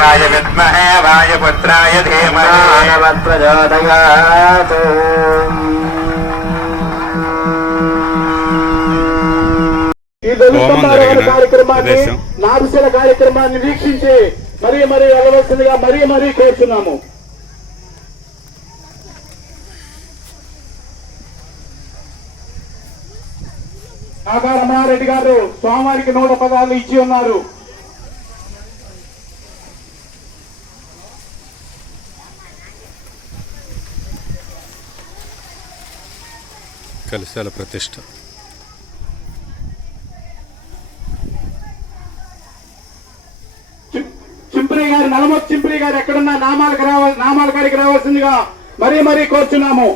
सूर्याय विद्महे वायुपुत्राय धीमहि प्रचोदयात्। ఈ ధ్వజస్తంభారోహణ కార్యక్రమాన్ని నాభిషేక కార్యక్రమాన్ని వీక్షించి మరీ వెళ్ళవలసిందిగా మరీ కోరుతున్నాము. కాకా రమణారెడ్డి గారు స్వామివారికి 100 పదాలు ఇచ్చి ఉన్నారు. కలశాల ప్రతిష్ఠ. చింపిరి గారు నలమొత్తి చింపిరి గారు ఎక్కడున్నా నామాల కాడికి రావాల్సిందిగా మరీ కోరుచున్నాము.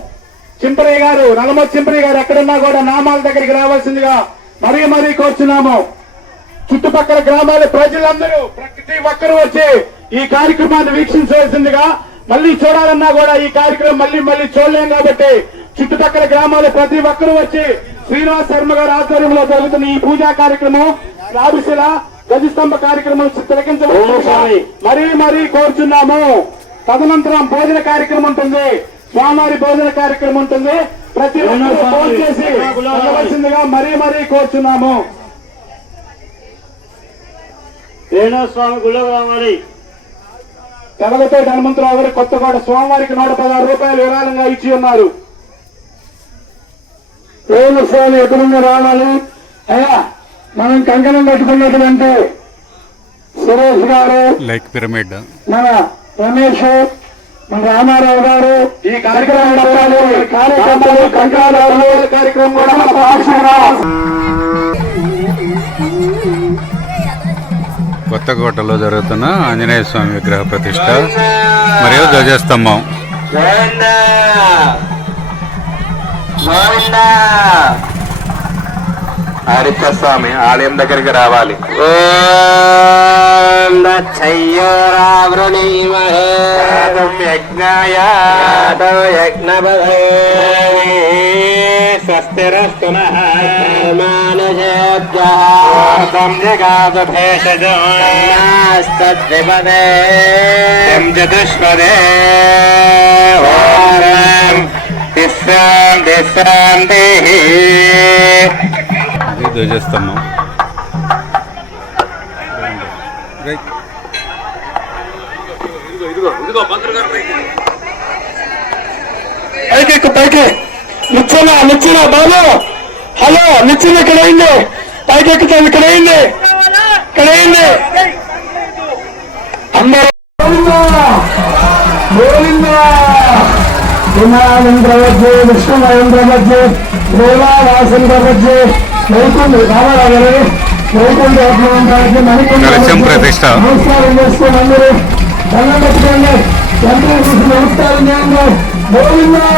చింపిరి గారు నలమొత్తి చింపిరి గారు ఎక్కడున్నా కూడా నామాల దగ్గరికి రావాల్సిందిగా మరీ కోరుచున్నాము. చుట్టుపక్కల గ్రామాల ప్రజలందరూ ప్రతి ఒక్కరూ వచ్చి ఈ కార్యక్రమాన్ని వీక్షించవలసిందిగా, మళ్ళీ చూడాలన్నా కూడా ఈ కార్యక్రమం మళ్ళీ చూడలేం కాబట్టి చుట్టుపక్కల గ్రామాల ప్రతి ఒక్కరూ వచ్చి శ్రీనివాస్ శర్మ గారి ఆధ్వర్యంలో జరుగుతున్న ఈ పూజా కార్యక్రమం రాభిశిల ధ్వజస్తంభ కార్యక్రమం తిలకించవలసింది మరీ కోరుచున్నాము. తదనంతరం భోజన కార్యక్రమం ఉంటుంది, స్వామివారి భోజన కార్యక్రమం ఉంటుంది. ప్రతి ఫోన్ చేసి వెళ్ళవలసిందిగా మరీ కోరుచున్నాము. స్వామి గుళ్ళో రావాలి. తెలగతోటి హనుమంతరావు గారు కొత్తగూడ స్వామివారికి 116 రూపాయలు విరాళంగా ఇచ్చి ఉన్నారు. స్వామి ఎక్కడున్న రావాలి. అయ్యా మనం కంకణం కట్టుకున్నటువంటి సురేష్ గారు, లైక్ పిరమిడ్, మన రమేష్, మన రామారావు గారు ఈ కార్యక్రమం కార్యక్రమం కూడా కొత్తకోటలో జరుగుతున్న ఆంజనేయ స్వామి విగ్రహ ప్రతిష్ట మరియు ధ్వజస్తంభం. ఆదిత్య స్వామి ఆలయం దగ్గరికి రావాలి. యజ్ఞాయ స్వస్తిరస్తు చతుష్పదే శాంతి. ధ్వజస్తంభం పైకి నిచ్చిన బాబు, హలో నిచ్చిన ఇక్కడ అయింది, పైకి ఎక్కుతాను ఇక్కడ అయింది అందరూ వినాయకం ప్రవజ్జే, విష్ణుమయం ప్రవజ్జే, దేవావాసం ప్రవజ్జే, వైకుంఠ రామారావు వైకుంఠ కలశం ప్రతిష్ట. నమస్కారం చేసుకోండి, అందరూ దండం పెట్టుకోండి, యంత్రం చూసి నమస్కారం చేయండి. గోవిందా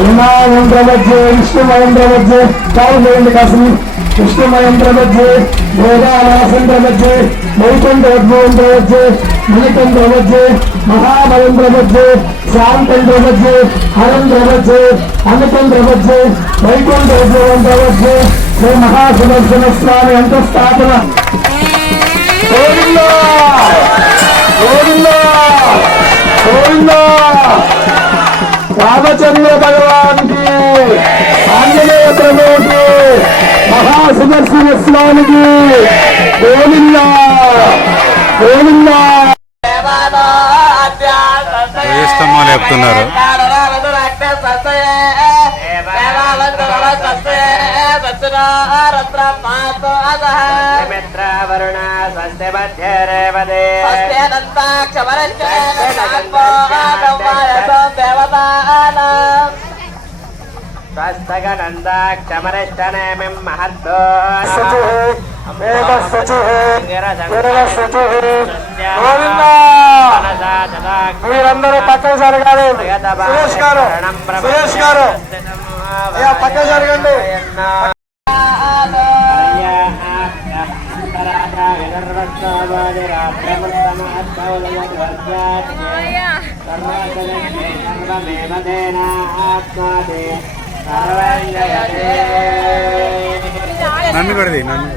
వినాయకం ప్రవజ్జే, విష్ణుమయం ప్రవజ్జే, కాలు చేయండి కాసం. విష్ణుమయం ప్రవజ్జే, దేవావాసం ప్రవజ్జే, వైకుంఠోద్భవం ప్రవజ్జే, మణికం ప్రవజ్జే, మహాబలం ప్రవజ్జే, శాంతం ప్రవజ్జే, హరం ప్రవజ్జే, అమితం ప్రవజ్జే, వైకుంఠోద్భవం ప్రవజ్జే, శ్రీ మహాసుదర్శన స్వామి అంతఃస్థాపన. గోవిందా గోవిందా గోవిందా. రామచంద్ర భగవానికి, ఆంజనేయ ప్రభువుకి, మహాసుదర్శన స్వామికి గోవిందా గోవిందా. ధ్వజస్తంభం లేపుతున్నారు. స్వస్తగనందాక్షమరిష్టనేమిం మహద్దో మీరందరూ పక్కన జరగాలి. సురేష్ గారు పక్కన జరగండి. నన్ను కూడా నన్ను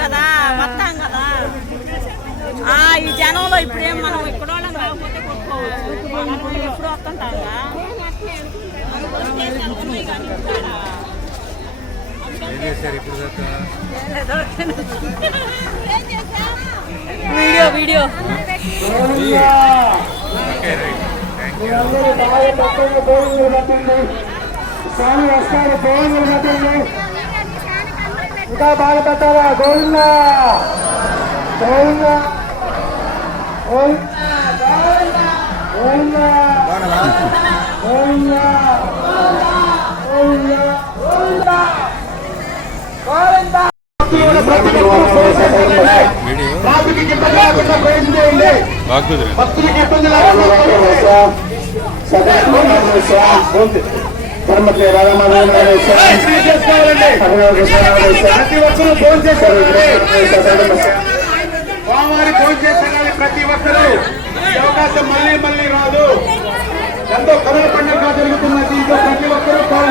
కదా మొత్తం కదా ఇప్పుడేం మనం ఇక్కడ వాళ్ళం కాకపోతే కొట్టుకోవచ్చు మనం ఎప్పుడు వస్తుంటాంగా వీడియో వీడియో స్వామి వస్తారు గోవిందులు పెట్టండి ఇంకా బాగా పెట్టాలా గోవిందా గోవిందా గోవిందా గోవిందా గోవిందా గోవిందా గోవిందా ట్రాఫిక్ ఇబ్బంది లేకుండా ప్రయత్నం చేయండి బాగా కుదిరింది. భక్తులకు ఇబ్బంది లేకుండా ప్రతి ఒక్కరూ ఫోన్ చేస్తారు స్వామివారి ఫోన్ చేస్తారు ప్రతి ఒక్కరూ ఈ అవకాశం మళ్ళీ మళ్ళీ రాదు ఎంతో కథల పండుగ జరుగుతున్న దీంట్లో ప్రతి ఒక్కరూ ఫోన్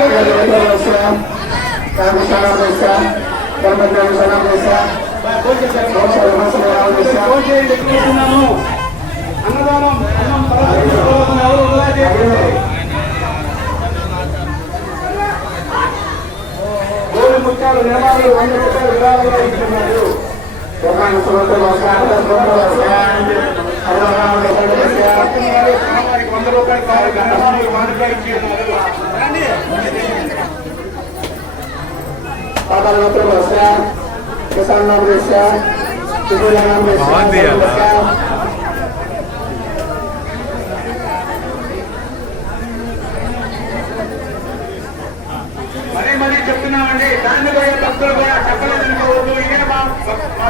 చేయండి ఎక్కుతున్నాము అన్నదానం అన్నం ఎవరు వృధా చేయకండి. గోరు ముత్యాలు నిర్మాణాలు 100 రూపాయలు విరాళంగా ఇస్తున్నారు. స్వామివారికి 100 రూపాయలు కావాలి గణనాలు మానుగా ఇచ్చిన్నారు. కిసాన్ నామ బాగుంది అలా. మరీ మరీ చెప్తున్నామండి దాన్ని పోయే భక్తులు కూడా చెప్పలేదు అనుకోవద్దు. ఇదే మా